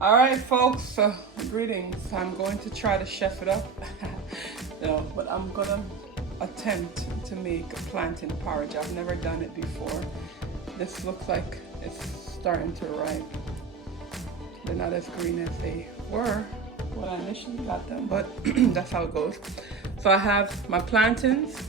All right, folks, so greetings. I'm going to try to chef it up. No, but I'm gonna attempt to make plantain porridge. I've never done it before. This looks like it's starting to ripe. They're not as green as they were when I initially got them, but that's how it goes. So I have my plantains,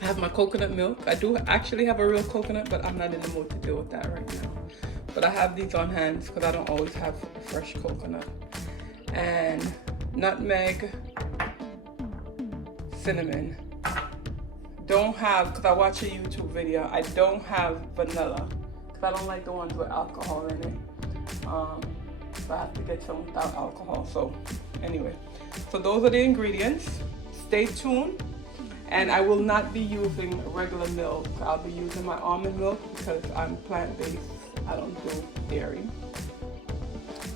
I have my coconut milk. I do actually have a real coconut, but I'm not in the mood to deal with that right now. But I have these on hand because I don't always have fresh coconut. And nutmeg, cinnamon. Don't have, because I watch a YouTube video, I don't have vanilla because I don't like the ones with alcohol in it. So I have to get some without alcohol. So anyway, so those are the ingredients. Stay tuned. And I will not be using regular milk. I'll be using my almond milk because I'm plant-based. I don't do dairy.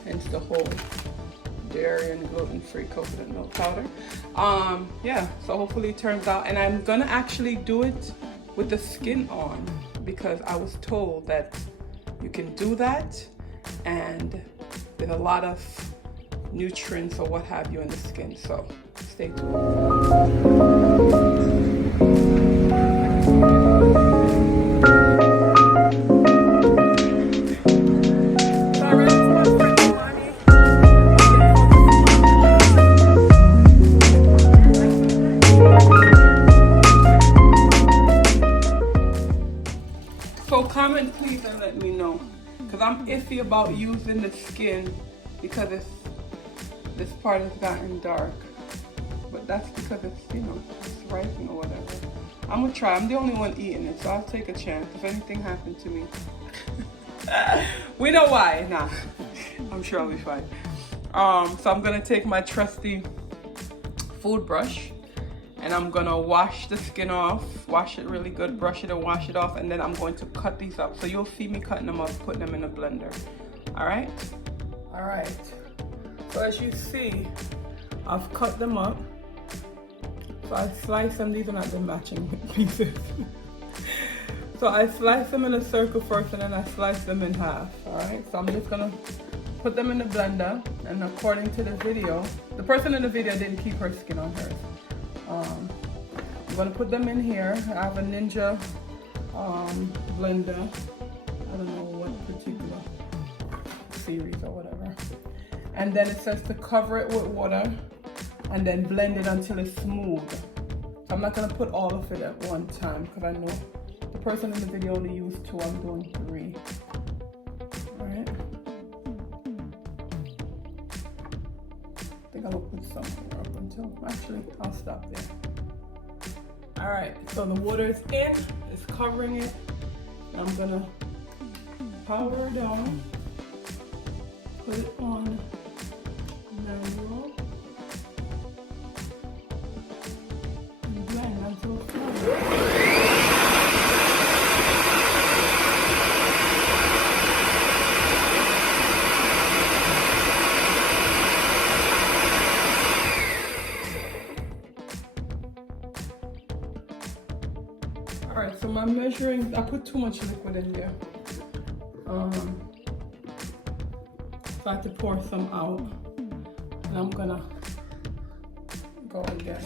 Hence the whole dairy and gluten-free coconut milk powder. Yeah, so hopefully it turns out. And I'm gonna actually do it with the skin on because I was told that you can do that and there's a lot of nutrients or what have you in the skin. So stay tuned. So comment please and let me know, because I'm iffy about using the skin because this part has gotten dark, but that's because it's, you know, it's ripening or whatever. I'm gonna try. I'm the only one eating it, so I'll take a chance if anything happened to me. We know why. Nah, I'm sure I'll be fine. So I'm gonna take my trusty food brush and I'm gonna wash the skin off, wash it really good, brush it and wash it off, and then I'm going to cut these up. So you'll see me cutting them up, putting them in a blender. All right. So as you see, I've cut them up. So I slice them. These are not the matching pieces. So I slice them in a circle first, and then I slice them in half. All right. So I'm just gonna put them in the blender, and according to the video, the person in the video didn't keep her skin on hers. I'm gonna put them in here. I have a Ninja blender. I don't know what particular series or whatever. And then it says to cover it with water and then blend it until it's smooth. So I'm not gonna put all of it at one time because I know the person in the video only used 2. I'm doing 3. All right. I think I'll put some more up until, actually, I'll stop there. All right, so the water is in, it's covering it. I'm gonna power it on, put it on manual, and blend until it's covered. All right, so my measuring, I put too much liquid in there. So I have to pour some out. And I'm gonna go again.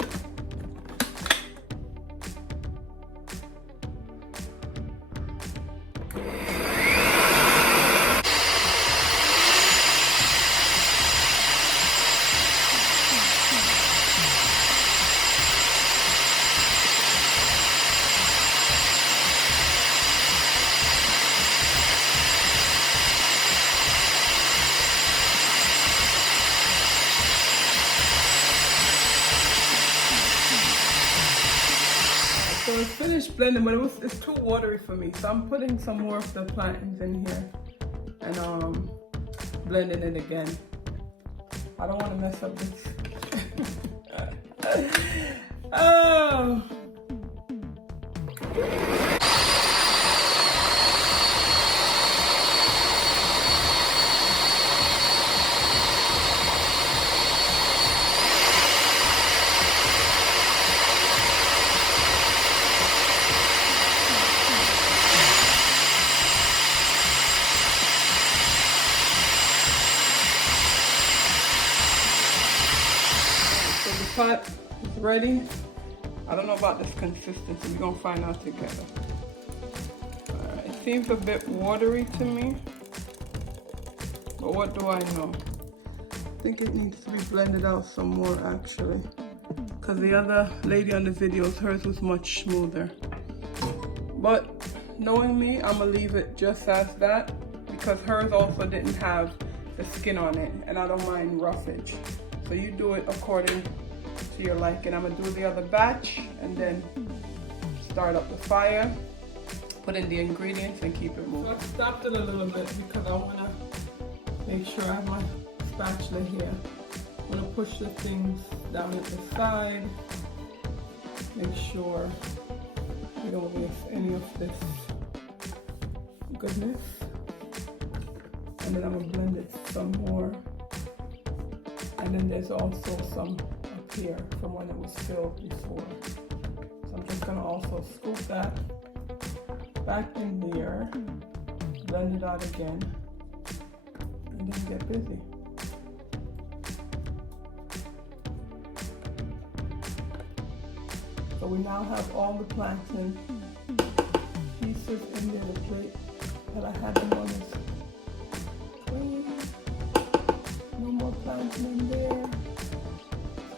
So it's finished blending, but it's too watery for me. So I'm putting some more of the plantains in here and blending it again. I don't want to mess up this. Oh. pot is ready. I don't know about this consistency. We're gonna find out together. All right, it seems a bit watery to me, but what do I know? I think it needs to be blended out some more actually, because the other lady on the videos, hers was much smoother. But knowing me, I'm gonna leave it just as that, because hers also didn't have the skin on it, and I don't mind roughage. So you do it according to your liking. I'm gonna do the other batch and then start up the fire, put in the ingredients and keep it moving. So I stopped it a little bit because I wanna make sure I have my spatula here. I'm gonna push the things down at the side, make sure we don't waste any of this goodness. And then I'm gonna blend it some more. And then there's also some up here from when it was filled before. So I'm just gonna also scoop that back in here, blend it out again, and then get busy. So we now have all the plantain pieces in there. The plate that I had them on is clean. No more plantain in there.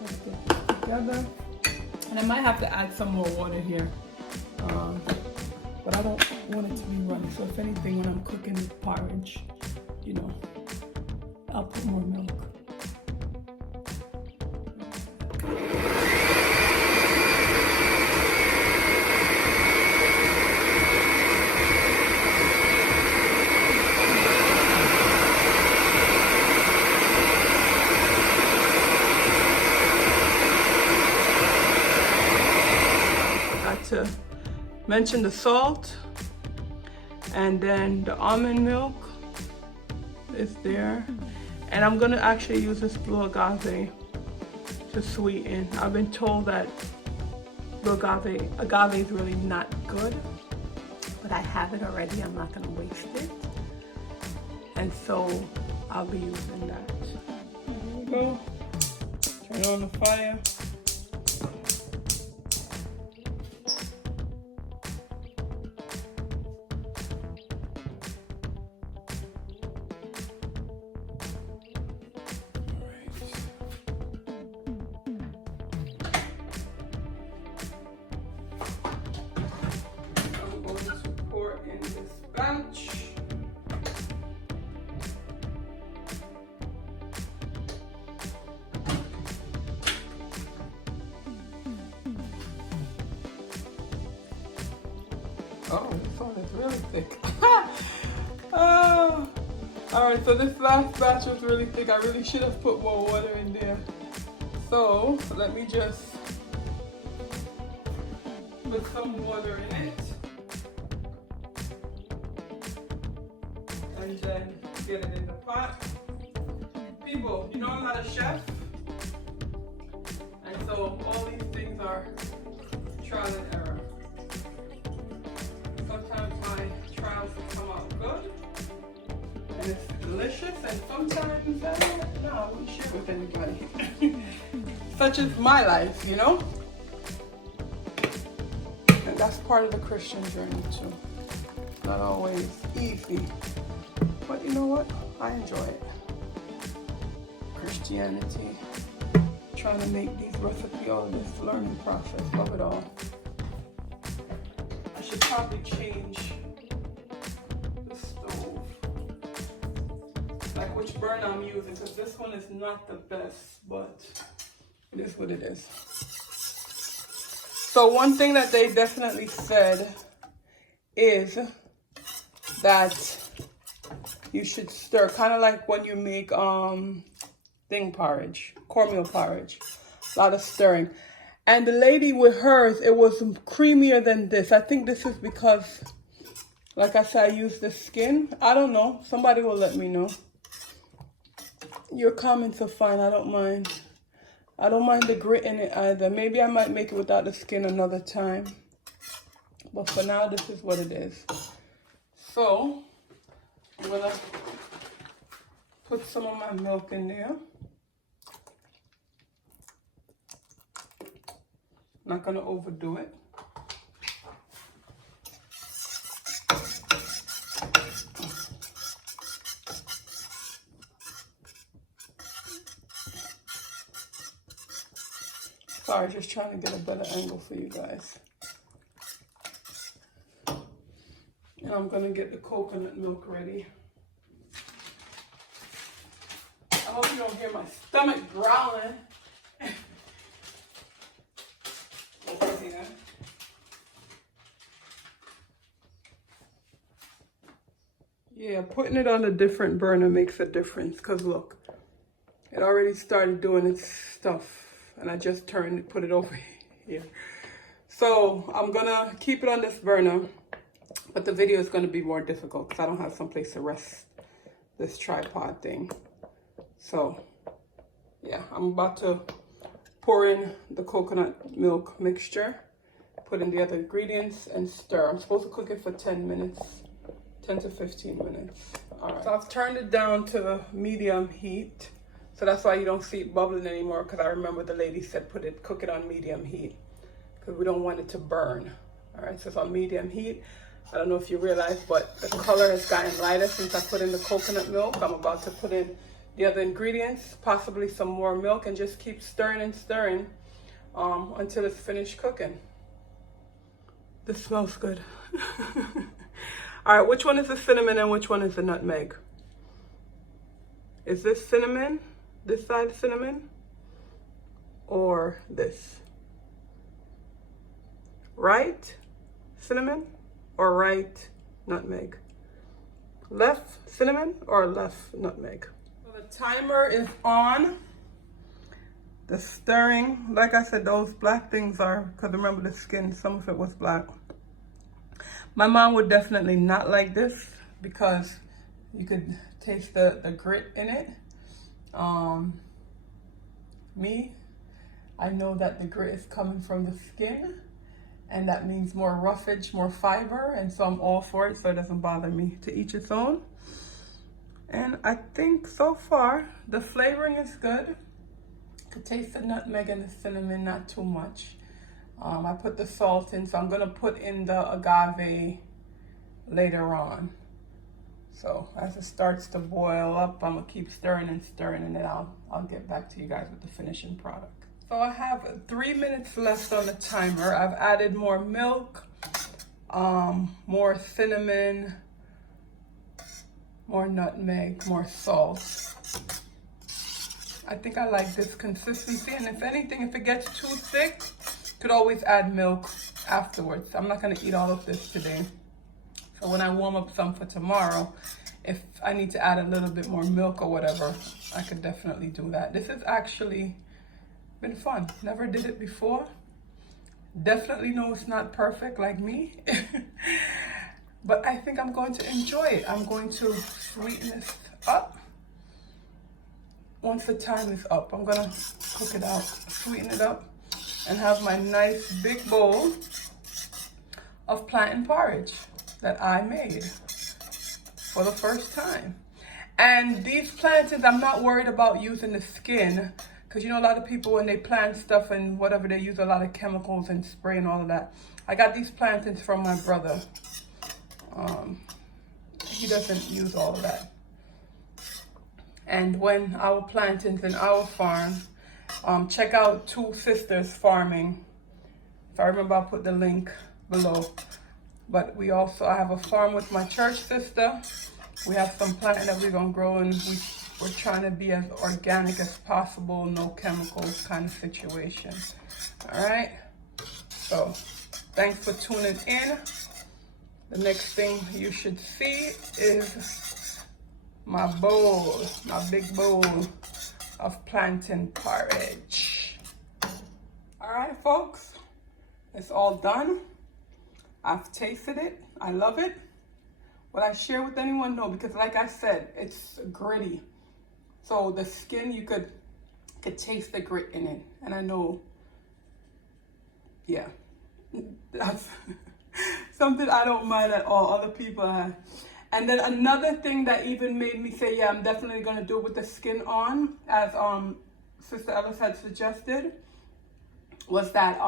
Let's get this together. And I might have to add some more water here, but I don't want it to be runny. So if anything, when I'm cooking porridge, you know, I'll put more milk. To mention the salt, and then the almond milk is there, and I'm gonna actually use this blue agave to sweeten. I've been told that blue agave is really not good, but I have it already. I'm not gonna waste it, and so I'll be using that. There we go. Turn on the fire. Batch. Oh, this one is really thick. Oh. All right, so this last batch was really thick. I really should have put more water in there. So let me just put some water in it. And then get it in the pot. People, you know I'm not a chef, and so all these things are trial and error. Sometimes my trials will come out good, and it's delicious, and sometimes no, I wouldn't share with anybody. Such is my life, you know? And that's part of the Christian journey too. Not always easy. But you know what? I enjoy it. Christianity. Trying to make these recipes, all of this learning process. Love it all. I should probably change the stove. Like which burner I'm using, because this one is not the best, but it is what it is. So one thing that they definitely said is that you should stir, kind of like when you make porridge, cornmeal porridge. A lot of stirring. And the lady with hers, it was creamier than this. I think this is because, like I said, I used the skin. I don't know. Somebody will let me know. Your comments are fine. I don't mind. I don't mind the grit in it either. Maybe I might make it without the skin another time. But for now, this is what it is. So I'm gonna put some of my milk in there. Not gonna overdo it. Sorry, just trying to get a better angle for you guys. And I'm gonna get the coconut milk ready. I hope you don't hear my stomach growling. Over here. Yeah, putting it on a different burner makes a difference, because look, it already started doing its stuff and I just put it over here. So I'm gonna keep it on this burner, but the video is gonna be more difficult because I don't have someplace to rest this tripod thing. So yeah, I'm about to pour in the coconut milk mixture, put in the other ingredients and stir. I'm supposed to cook it for 10 minutes. 10 to 15 minutes. All right. So I've turned it down to medium heat. So that's why you don't see it bubbling anymore, because I remember the lady said cook it on medium heat, because we don't want it to burn. All right, so it's on medium heat. I don't know if you realize, but the color has gotten lighter since I put in the coconut milk. I'm about to put in the other ingredients, possibly some more milk, and just keep stirring and stirring until it's finished cooking. This smells good. All right, which one is the cinnamon and which one is the nutmeg? Is this cinnamon, this side cinnamon, or this? Right cinnamon or right nutmeg? Left cinnamon or left nutmeg? So the timer is on. The stirring, like I said, those black things are, because remember the skin, some of it was black. My mom would definitely not like this because you could taste the grit in it. Me, I know that the grit is coming from the skin, and that means more roughage, more fiber, and so I'm all for it, so it doesn't bother me. To each its own. And I think so far the flavoring is good. Could taste the nutmeg and the cinnamon, not too much. I put the salt in, so I'm gonna put in the agave later on. So as it starts to boil up, I'm gonna keep stirring and stirring, and then I'll get back to you guys with the finishing product. So I have 3 minutes left on the timer. I've added more milk, more cinnamon, more nutmeg, more salt. I think I like this consistency, and if anything, if it gets too thick, could always add milk afterwards. I'm not gonna eat all of this today. So when I warm up some for tomorrow, if I need to add a little bit more milk or whatever, I could definitely do that. This has actually been fun. Never did it before. Definitely know it's not perfect like me, but I think I'm going to enjoy it. I'm going to sweeten this up. Once the time is up, I'm gonna cook it out, sweeten it up, and have my nice big bowl of plantain porridge that I made for the first time. And these plantains, I'm not worried about using the skin, because you know a lot of people when they plant stuff and whatever, they use a lot of chemicals and spray and all of that. I got these plantains from my brother. He doesn't use all of that. And when our plantains in our farm, check out Two Sisters Farming. If I remember, I'll put the link below. But I have a farm with my church sister. We have some plantain that we're gonna grow, and we're trying to be as organic as possible, no chemicals kind of situation. All right, so thanks for tuning in. The next thing you should see is my bowl, my big bowl of plantain porridge. All right, folks, it's all done. I've tasted it. I love it. Would I share with anyone? No, because like I said, it's gritty. So the skin, you could taste the grit in it. And I know, yeah, that's something I don't mind at all. Other people have. And then another thing that even made me say, yeah, I'm definitely gonna do it with the skin on, as Sister Ellis had suggested. was that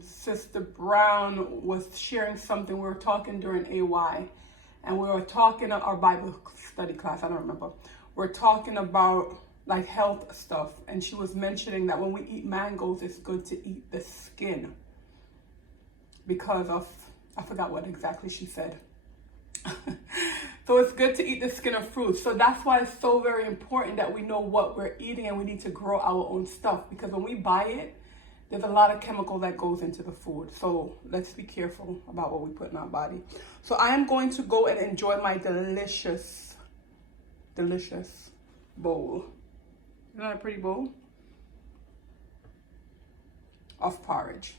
Sister Brown was sharing something. We were talking during AY, and we were talking our Bible study class. I don't remember. We're talking about like health stuff, and she was mentioning that when we eat mangoes, it's good to eat the skin because of, I forgot what exactly she said. So it's good to eat the skin of fruits. So that's why it's so very important that we know what we're eating, and we need to grow our own stuff, because when we buy it, there's a lot of chemical that goes into the food. So let's be careful about what we put in our body. So I am going to go and enjoy my delicious bowl. Isn't that a pretty bowl? Of porridge.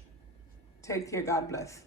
Take care. God bless.